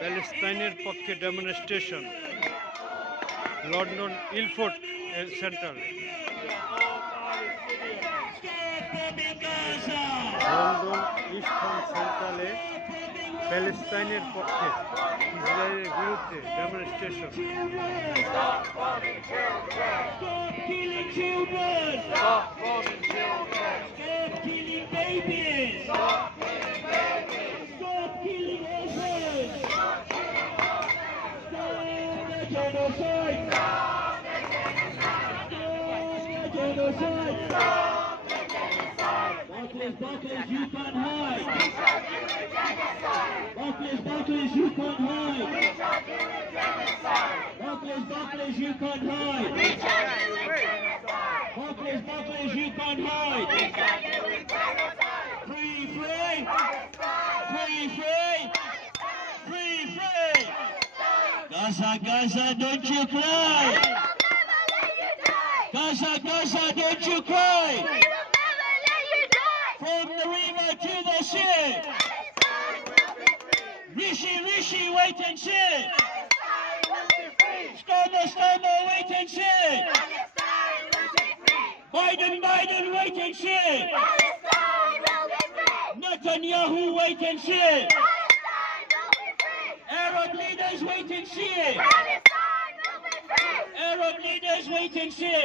প্যালেস্তাইনের পক্ষে demonstration London Ilford centre. London eastern সেন্ট্রালে প্যালেস্তাইনের পক্ষে ইসরায়েলের বিরুদ্ধে demonstration. Bucklers, you can't hide. Bucklers, you can't hide. Bucklers, you can't hide. Bucklers, you can't hide. Free, free. Free, free. Free, free. Gaza, Gaza, don't you cry. Gaza, Gaza, don't you cry. From the river to the sea. Rishi, Rishi, wait and see. Stone, wait and see. Biden, Biden, wait and see. Netanyahu, wait and see. Arab leaders, wait and see. Arab leaders, wait and see.